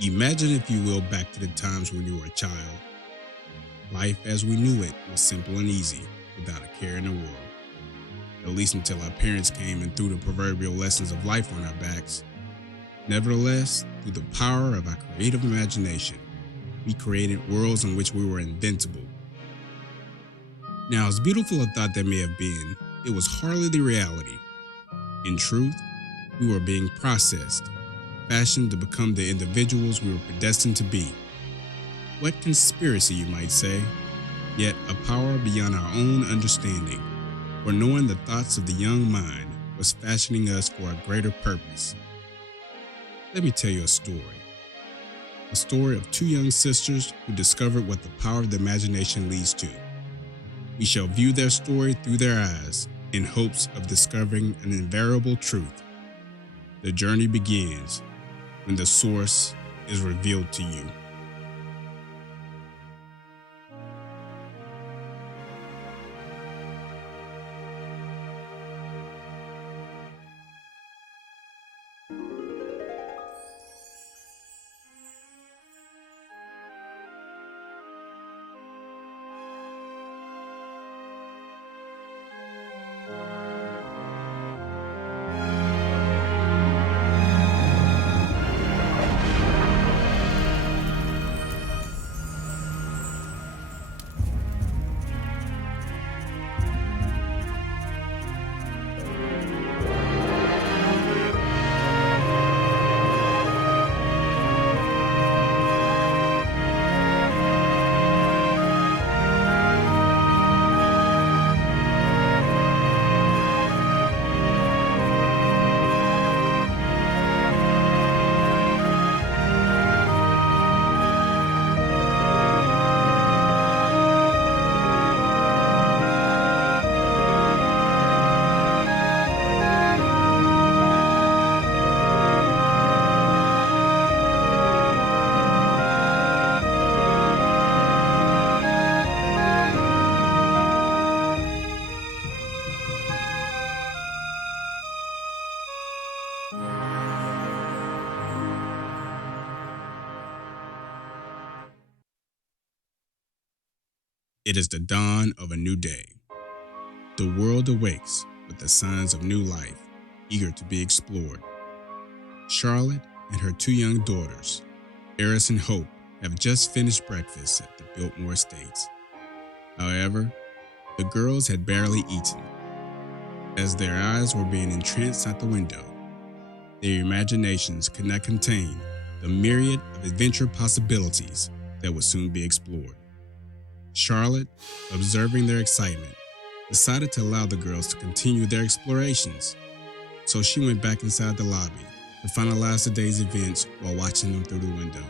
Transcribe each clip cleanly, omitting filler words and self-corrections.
Imagine, if you will, back to the times when you were a child. Life as we knew it was simple and easy, without a care in the world. At least until our parents came and threw the proverbial lessons of life on our backs. Nevertheless, through the power of our creative imagination, we created worlds in which we were invincible. Now, as beautiful a thought that may have been, it was hardly the reality. In truth, we were being processed, fashioned to become the individuals we were predestined to be. What conspiracy, you might say, yet a power beyond our own understanding, for knowing the thoughts of the young mind was fashioning us for a greater purpose. Let me tell you a story. A story of two young sisters who discovered what the power of the imagination leads to. We shall view their story through their eyes in hopes of discovering an invariable truth. The journey begins when the source is revealed to you. It is the dawn of a new day. The world awakes with the signs of new life, eager to be explored. Charlotte and her two young daughters, Eris and Hope, have just finished breakfast at the Biltmore Estates. However, the girls had barely eaten. As their eyes were being entranced out the window, their imaginations could not contain the myriad of adventure possibilities that would soon be explored. Charlotte, observing their excitement, decided to allow the girls to continue their explorations. So she went back inside the lobby to finalize the day's events while watching them through the window.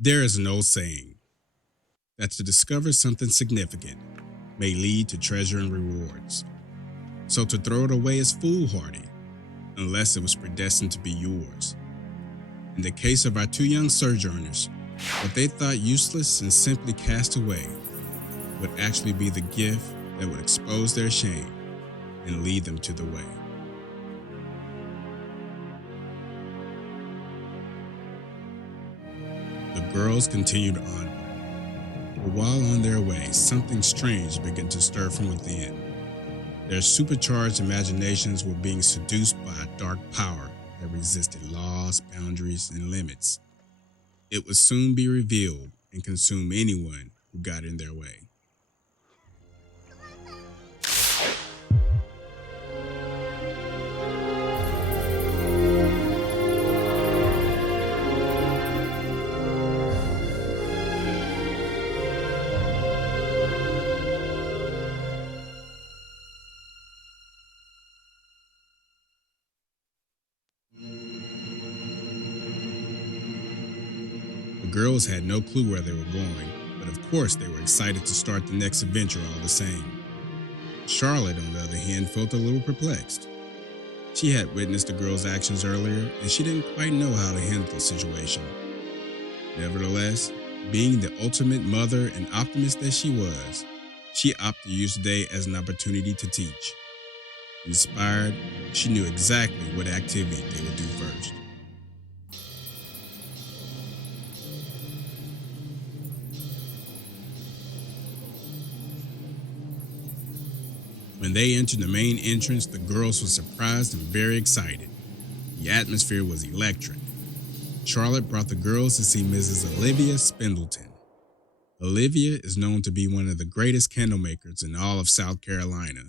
There is an old saying that to discover something significant may lead to treasure and rewards. So to throw it away is foolhardy, unless it was predestined to be yours. In the case of our two young sojourners, what they thought useless and simply cast away would actually be the gift that would expose their shame and lead them to the way. The girls continued onward. But while on their way, something strange began to stir from within. Their supercharged imaginations were being seduced by a dark power that resisted laws, boundaries, and limits. It would soon be revealed and consume anyone who got in their way. The girls had no clue where they were going, but of course they were excited to start the next adventure all the same. Charlotte, on the other hand, felt a little perplexed. She had witnessed the girl's actions earlier and she didn't quite know how to handle the situation. Nevertheless, being the ultimate mother and optimist that she was, she opted to use the day as an opportunity to teach. Inspired, she knew exactly what activity they would do first. When they entered the main entrance, the girls were surprised and very excited. The atmosphere was electric. Charlotte brought the girls to see Mrs. Olivia Spindleton. Olivia is known to be one of the greatest candle makers in all of South Carolina.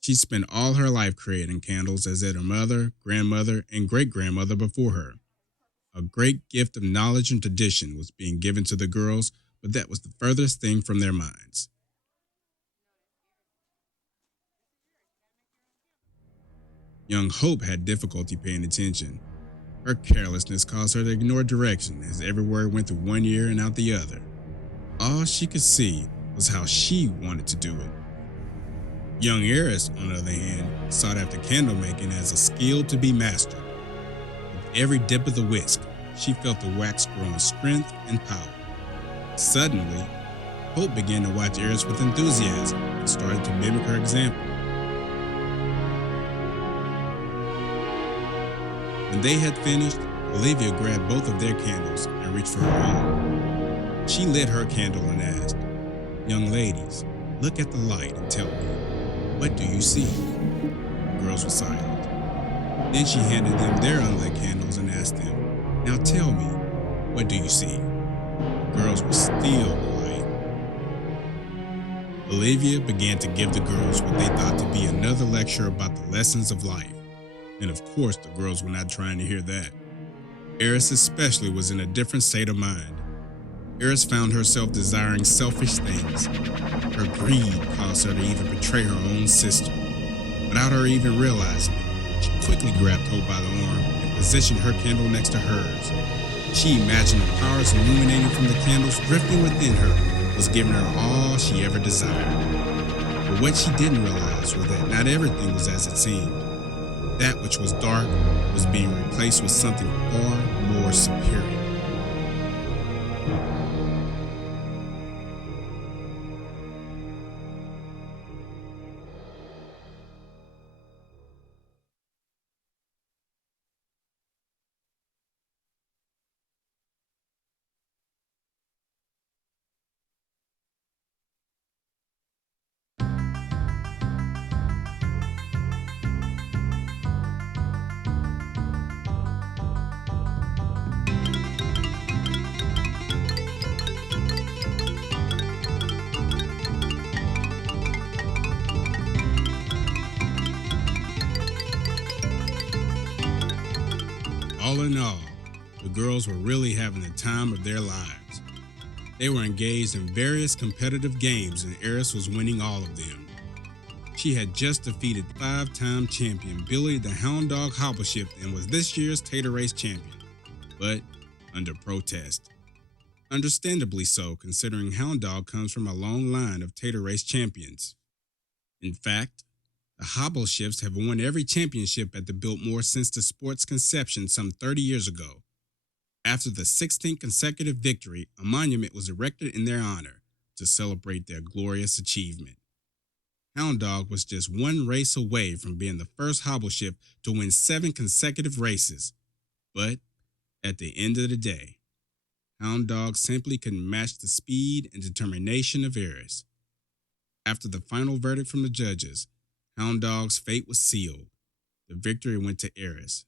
She spent all her life creating candles, as did her mother, grandmother, and great grandmother before her. A great gift of knowledge and tradition was being given to the girls, but that was the furthest thing from their minds. Young Hope had difficulty paying attention. Her carelessness caused her to ignore direction as every word went through one ear and out the other. All she could see was how she wanted to do it. Young Eris, on the other hand, sought after candle making as a skill to be mastered. With every dip of the whisk, she felt the wax grow in strength and power. Suddenly, Hope began to watch Eris with enthusiasm and started to mimic her example. When they had finished, Olivia grabbed both of their candles and reached for her own. She lit her candle and asked, "Young ladies, look at the light and tell me, what do you see?" The girls were silent. Then she handed them their unlit candles and asked them, "Now tell me, what do you see?" The girls were still quiet. Olivia began to give the girls what they thought to be another lecture about the lessons of life. And of course, the girls were not trying to hear that. Eris especially was in a different state of mind. Eris found herself desiring selfish things. Her greed caused her to even betray her own sister. Without her even realizing it, she quickly grabbed Hope by the arm and positioned her candle next to hers. She imagined the powers illuminating from the candles drifting within her was giving her all she ever desired. But what she didn't realize was that not everything was as it seemed. That which was dark was being replaced with something far more superior. All in all, the girls were really having the time of their lives. They were engaged in various competitive games and Eris was winning all of them. She had just defeated 5-time champion Billy the Hound Dog Hobbleshift and was this year's Tater Race champion, but under protest. Understandably so, considering Hound Dog comes from a long line of Tater Race champions. In fact, the Hobbleshifts have won every championship at the Biltmore since the sport's conception some 30 years ago. After the 16th consecutive victory, a monument was erected in their honor to celebrate their glorious achievement. Hound Dog was just one race away from being the first Hobbleshift to win 7 consecutive races. But at the end of the day, Hound Dog simply couldn't match the speed and determination of Eris. After the final verdict from the judges, Hound Dog's fate was sealed. The victory went to Eris.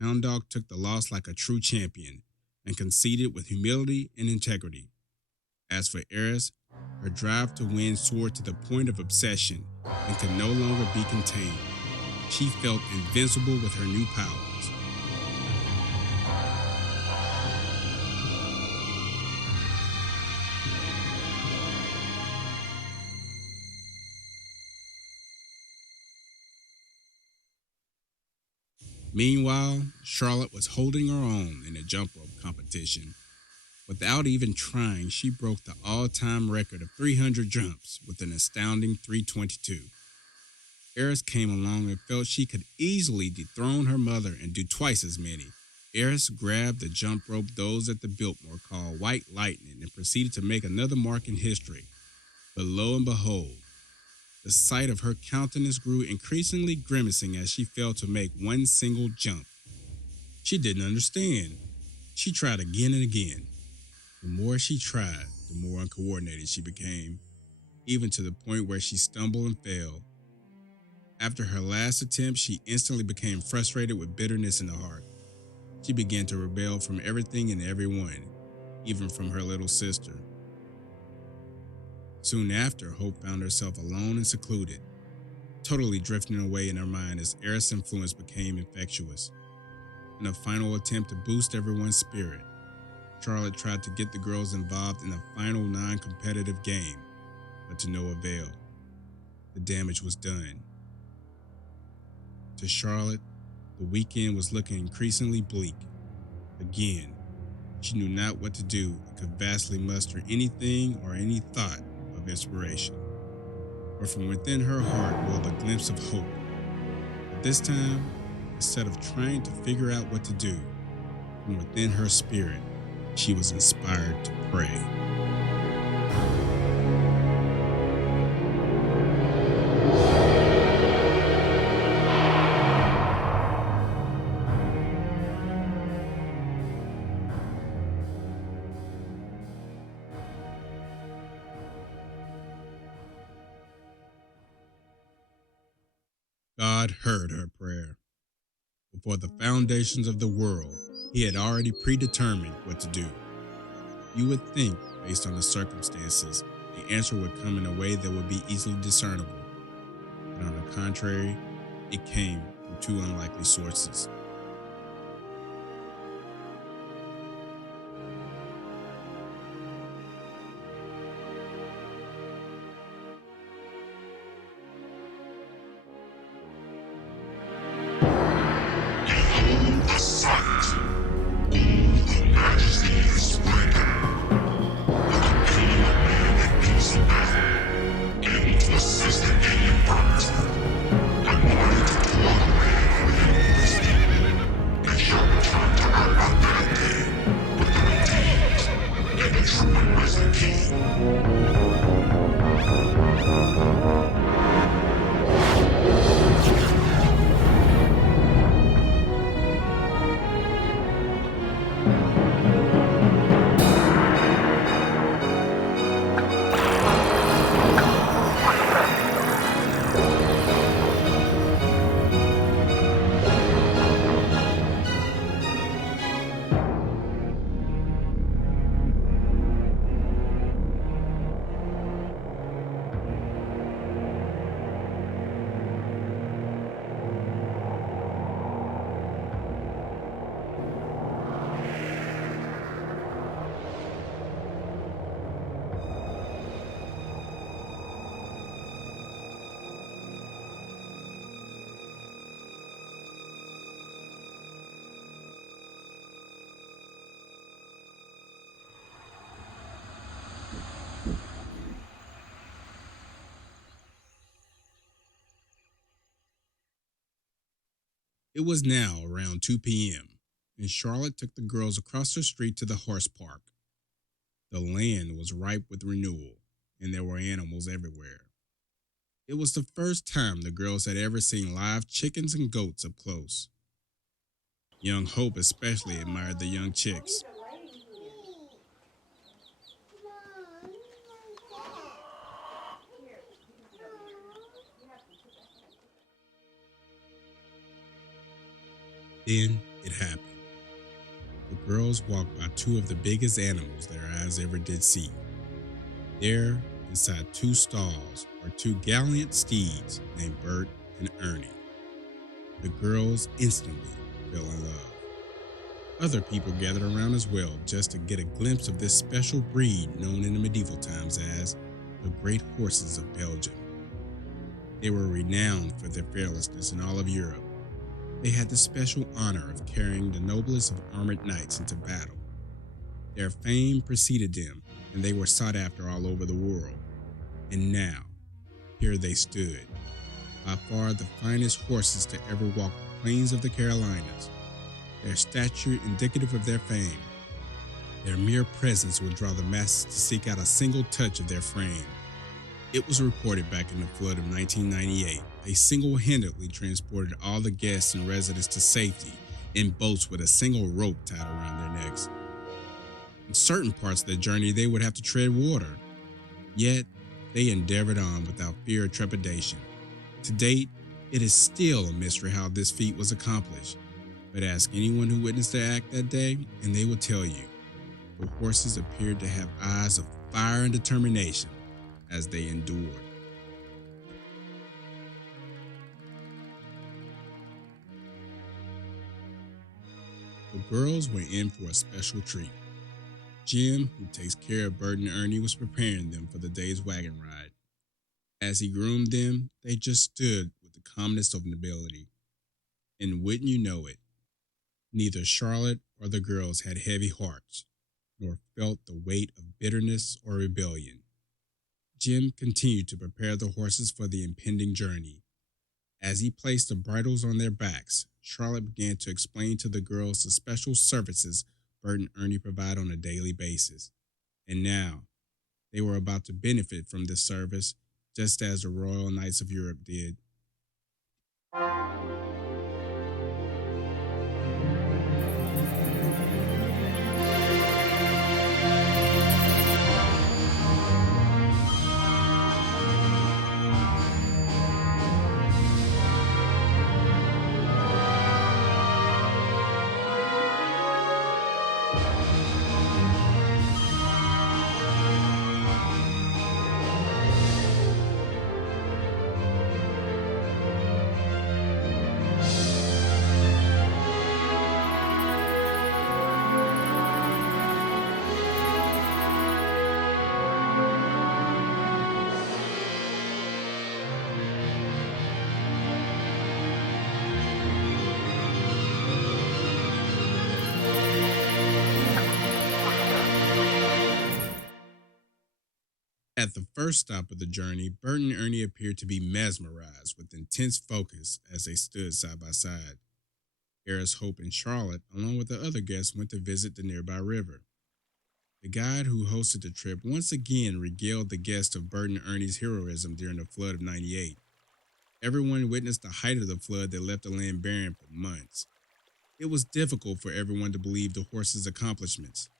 Hound Dog took the loss like a true champion and conceded with humility and integrity. As for Eris, her drive to win soared to the point of obsession and could no longer be contained. She felt invincible with her new powers. Meanwhile, Charlotte was holding her own in the jump rope competition. Without even trying, she broke the all-time record of 300 jumps with an astounding 322. Eris came along and felt she could easily dethrone her mother and do twice as many. Eris grabbed the jump rope those at the Biltmore called White Lightning and proceeded to make another mark in history. But lo and behold, the sight of her countenance grew increasingly grimacing as she failed to make one single jump. She didn't understand. She tried again and again. The more she tried, the more uncoordinated she became, even to the point where she stumbled and fell. After her last attempt, she instantly became frustrated with bitterness in the heart. She began to rebel from everything and everyone, even from her little sister. Soon after, Hope found herself alone and secluded, totally drifting away in her mind as Eris' influence became infectious. In a final attempt to boost everyone's spirit, Charlotte tried to get the girls involved in a final non-competitive game, but to no avail. The damage was done. To Charlotte, the weekend was looking increasingly bleak. Again, she knew not what to do and could vastly muster anything or any thought of inspiration. But from within her heart welled a glimpse of hope. But this time, instead of trying to figure out what to do, from within her spirit, she was inspired to pray. God heard her prayer. Before the foundations of the world, he had already predetermined what to do. You would think, based on the circumstances, the answer would come in a way that would be easily discernible. But on the contrary, it came from two unlikely sources. It was now around 2 p.m., and Charlotte took the girls across the street to the horse park. The land was ripe with renewal, and there were animals everywhere. It was the first time the girls had ever seen live chickens and goats up close. Young Hope especially admired the young chicks. Then it happened. The girls walked by two of the biggest animals their eyes ever did see. There, inside two stalls, were two gallant steeds named Bert and Ernie. The girls instantly fell in love. Other people gathered around as well just to get a glimpse of this special breed known in the medieval times as the Great Horses of Belgium. They were renowned for their fearlessness in all of Europe. They had the special honor of carrying the noblest of armored knights into battle. Their fame preceded them, and they were sought after all over the world. And now, here they stood, by far the finest horses to ever walk the plains of the Carolinas, their stature indicative of their fame. Their mere presence would draw the masses to seek out a single touch of their frame. It was reported back in the flood of 1998, they single-handedly transported all the guests and residents to safety in boats with a single rope tied around their necks. In certain parts of the journey, they would have to tread water. Yet, they endeavored on without fear or trepidation. To date, it is still a mystery how this feat was accomplished. But ask anyone who witnessed the act that day, and they will tell you the horses appeared to have eyes of fire and determination as they endured. The girls were in for a special treat. Jim, who takes care of Bert and Ernie, was preparing them for the day's wagon ride. As he groomed them, they just stood with the calmness of nobility. And wouldn't you know it, neither Charlotte or the girls had heavy hearts, nor felt the weight of bitterness or rebellion. Jim continued to prepare the horses for the impending journey. As he placed the bridles on their backs, Charlotte began to explain to the girls the special services Bert and Ernie provide on a daily basis. And now, they were about to benefit from this service, just as the Royal Knights of Europe did. At the first stop of the journey, Bert and Ernie appeared to be mesmerized with intense focus as they stood side by side. Eris, Hope, and Charlotte, along with the other guests, went to visit the nearby river. The guide who hosted the trip once again regaled the guests of Bert and Ernie's heroism during the flood of '98. Everyone witnessed the height of the flood that left the land barren for months. It was difficult for everyone to believe the horses' accomplishments.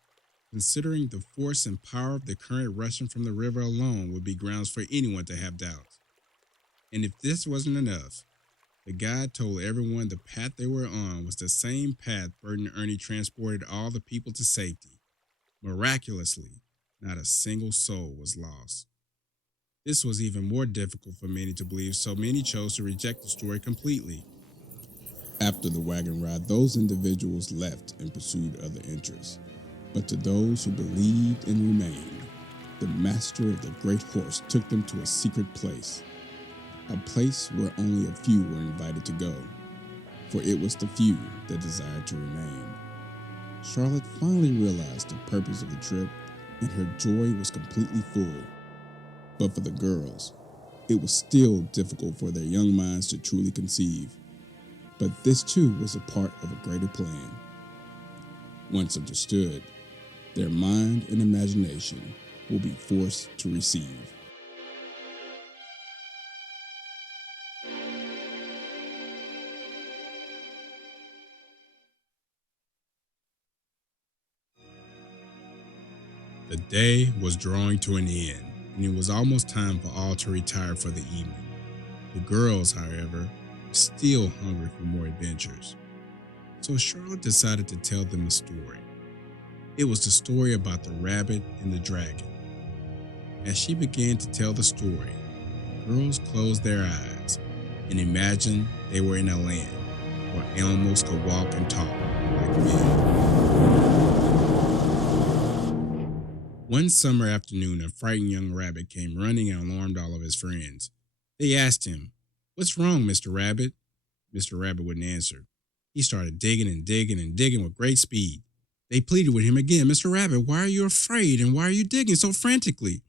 Considering the force and power of the current rushing from the river alone would be grounds for anyone to have doubts. And if this wasn't enough, the guide told everyone the path they were on was the same path Bert and Ernie transported all the people to safety. Miraculously, not a single soul was lost. This was even more difficult for many to believe, so many chose to reject the story completely. After the wagon ride, those individuals left and pursued other interests. But to those who believed and remained, the master of the great horse took them to a secret place, a place where only a few were invited to go, for it was the few that desired to remain. Charlotte finally realized the purpose of the trip, and her joy was completely full. But for the girls, it was still difficult for their young minds to truly conceive. But this too was a part of a greater plan. Once understood, their mind and imagination will be forced to receive. The day was drawing to an end, and it was almost time for all to retire for the evening. The girls, however, were still hungry for more adventures. So Charlotte decided to tell them a story. It was the story about the rabbit and the dragon. As she began to tell the story, the girls closed their eyes and imagined they were in a land where animals could walk and talk like men. One summer afternoon, a frightened young rabbit came running and alarmed all of his friends. They asked him, "What's wrong, Mr. Rabbit?" Mr. Rabbit wouldn't answer. He started digging and digging and digging with great speed. They pleaded with him again, "Mr. Rabbit, why are you afraid and why are you digging so frantically?"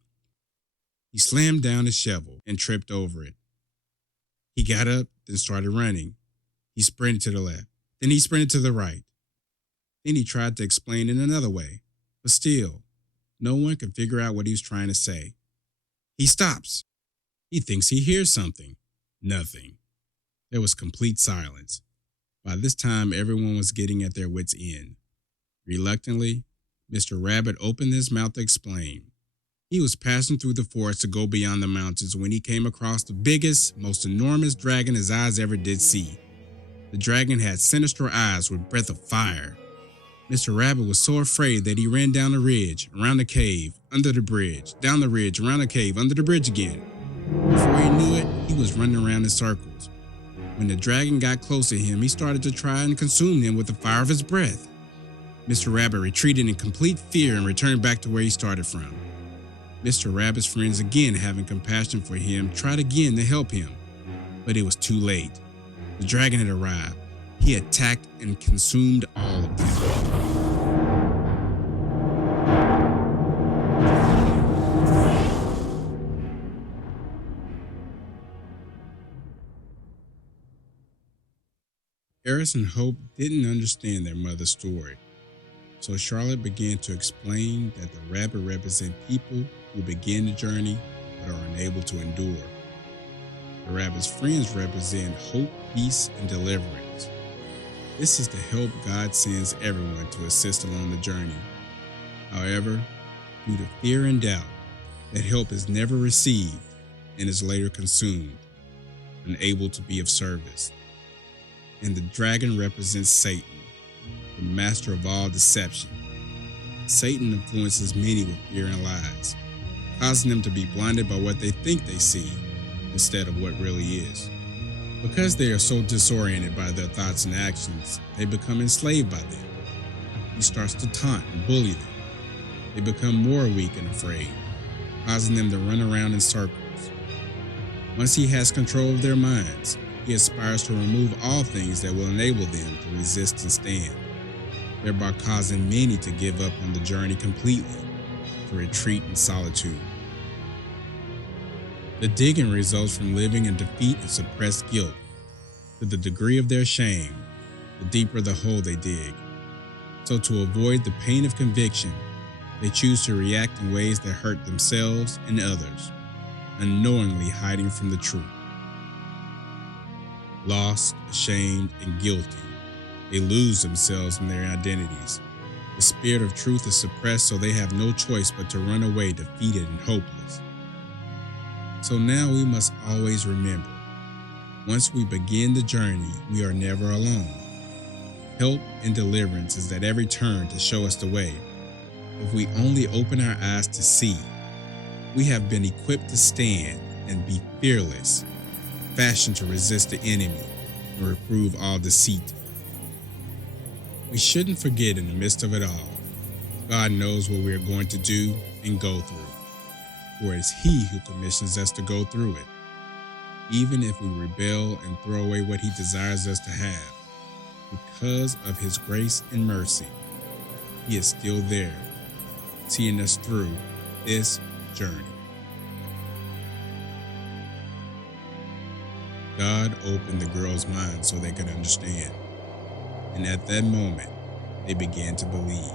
He slammed down his shovel and tripped over it. He got up, then started running. He sprinted to the left. Then he sprinted to the right. Then he tried to explain in another way, but still, no one could figure out what he was trying to say. He stops. He thinks he hears something. Nothing. There was complete silence. By this time, everyone was getting at their wits' end. Reluctantly, Mr. Rabbit opened his mouth to explain. He was passing through the forest to go beyond the mountains when he came across the biggest, most enormous dragon his eyes ever did see. The dragon had sinister eyes with breath of fire. Mr. Rabbit was so afraid that he ran down the ridge, around the cave, under the bridge, down the ridge, around the cave, under the bridge again. Before he knew it, he was running around in circles. When the dragon got close to him, he started to try and consume him with the fire of his breath. Mr. Rabbit retreated in complete fear and returned back to where he started from. Mr. Rabbit's friends, again having compassion for him, tried again to help him, but it was too late. The dragon had arrived. He attacked and consumed all of them. Eris and Hope didn't understand their mother's story, so Charlotte began to explain that the rabbit represent people who begin the journey but are unable to endure. The rabbit's friends represent hope, peace, and deliverance. This is the help God sends everyone to assist along the journey. However, due to fear and doubt, that help is never received and is later consumed, unable to be of service. And the dragon represents Satan, the master of all deception. Satan influences many with fear and lies, causing them to be blinded by what they think they see instead of what really is. Because they are so disoriented by their thoughts and actions, they become enslaved by them. He starts to taunt and bully them. They become more weak and afraid, causing them to run around in circles. Once he has control of their minds, he aspires to remove all things that will enable them to resist and stand, thereby causing many to give up on the journey completely, to retreat in solitude. The digging results from living in defeat and suppressed guilt. To the degree of their shame, the deeper the hole they dig. So to avoid the pain of conviction, they choose to react in ways that hurt themselves and others, unknowingly hiding from the truth. Lost, ashamed, and guilty, they lose themselves in their identities. The spirit of truth is suppressed, so they have no choice but to run away defeated and hopeless. So now we must always remember, once we begin the journey, we are never alone. Help and deliverance is at every turn to show us the way. If we only open our eyes to see, we have been equipped to stand and be fearless, fashioned to resist the enemy and reprove all deceit. We shouldn't forget in the midst of it all, God knows what we are going to do and go through, for it is He who commissions us to go through it. Even if we rebel and throw away what He desires us to have, because of His grace and mercy, He is still there, seeing us through this journey. God opened the girls' minds so they could understand. And at that moment, they began to believe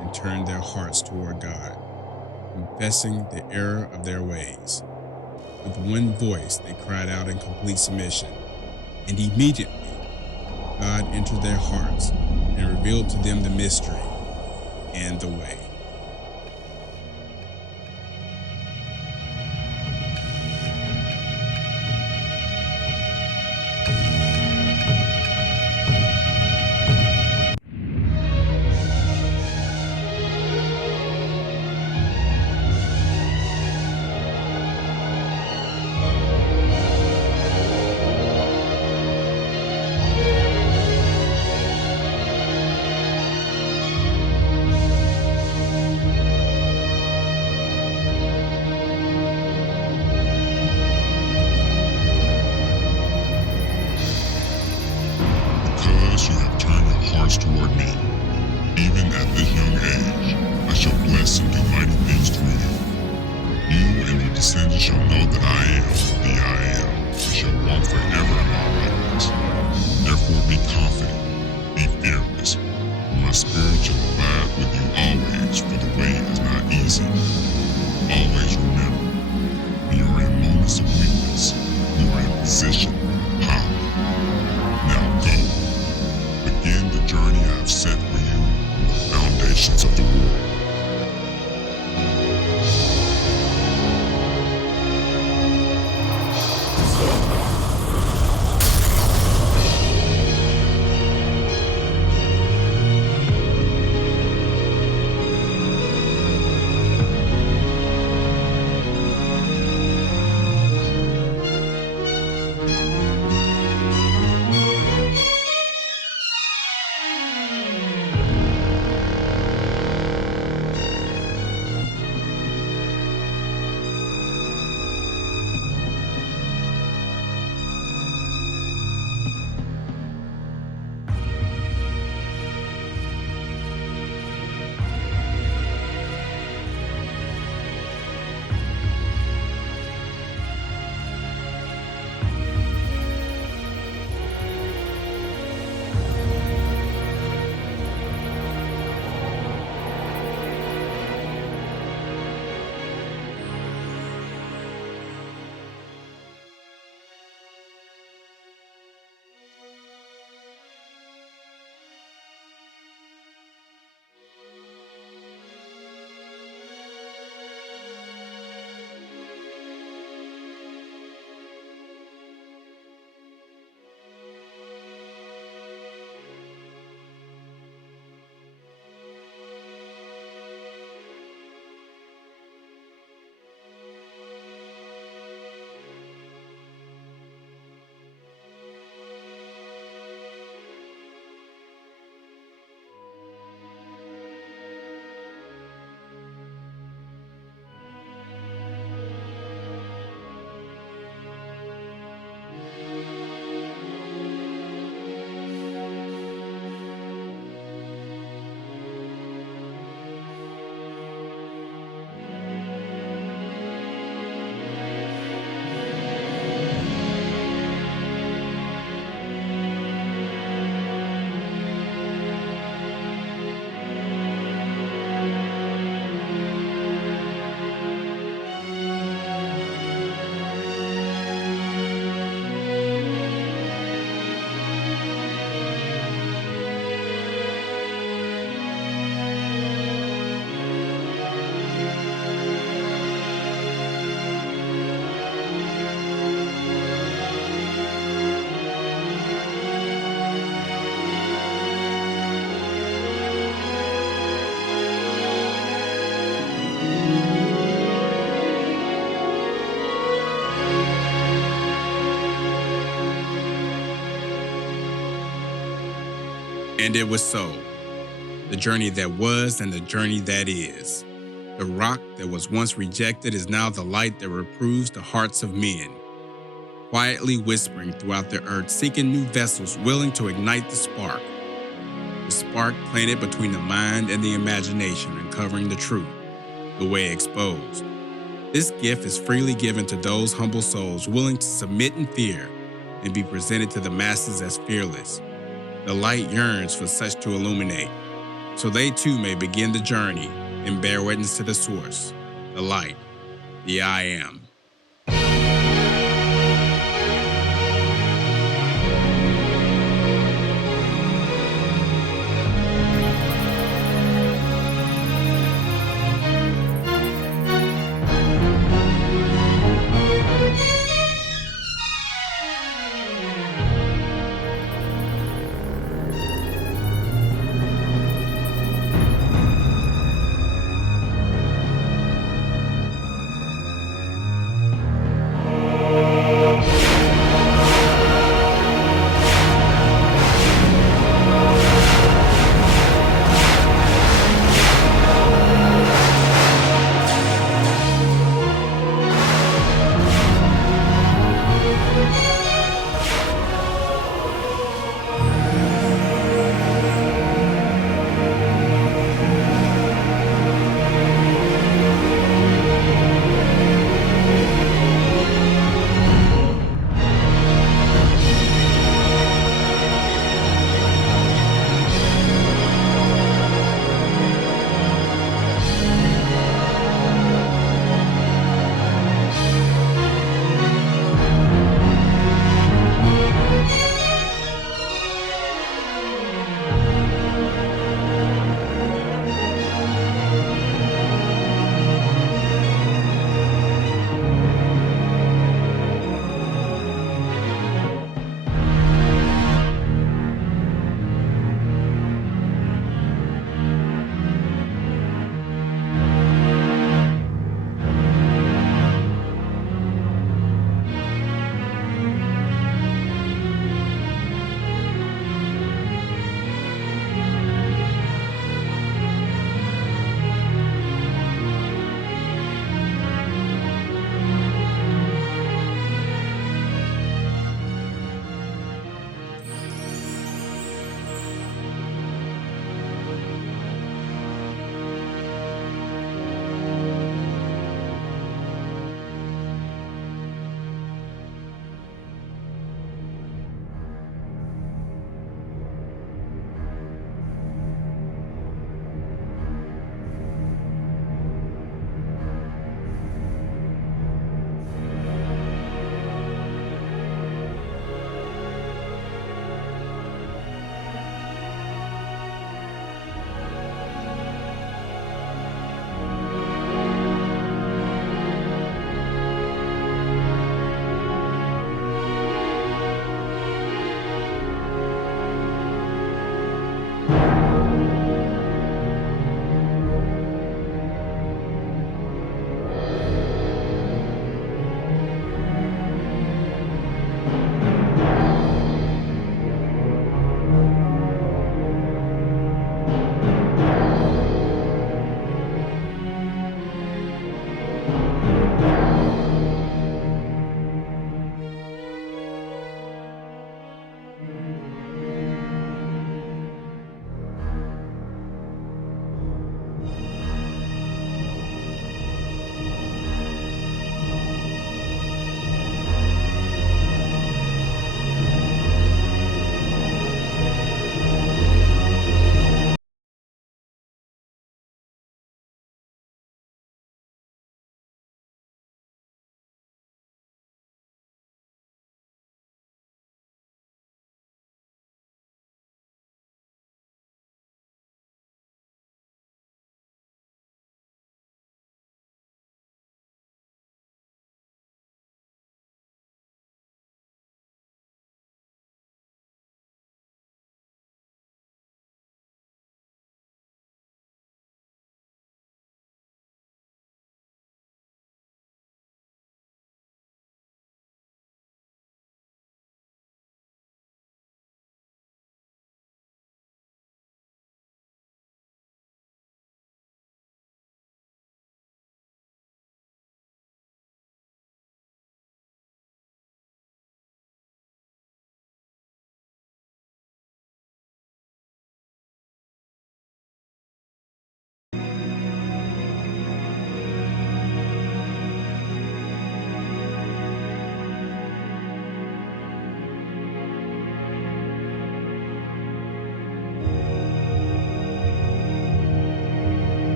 and turn their hearts toward God, confessing the error of their ways. With one voice, they cried out in complete submission, and immediately, God entered their hearts and revealed to them the mystery and the way. Because you have turned your hearts toward me, even at this young age, I shall bless and do mighty things through you. You and your descendants shall know that I am the I am. and shall walk forever in my likeness. Therefore be confident, be fearless. My spirit shall abide with you always, for the way is not easy. Always remember, when you are in moments of weakness, you are in position of power. Now go. Begin the journey I have set for you from the foundations of the world. And it was so. The journey that was and the journey that is. The rock that was once rejected is now the light that reproves the hearts of men. Quietly whispering throughout the earth, seeking new vessels willing to ignite the spark. The spark planted between the mind and the imagination, uncovering the truth, the way exposed. This gift is freely given to those humble souls willing to submit in fear and be presented to the masses as fearless. The light yearns for such to illuminate, so they too may begin the journey and bear witness to the source, the light, the I Am.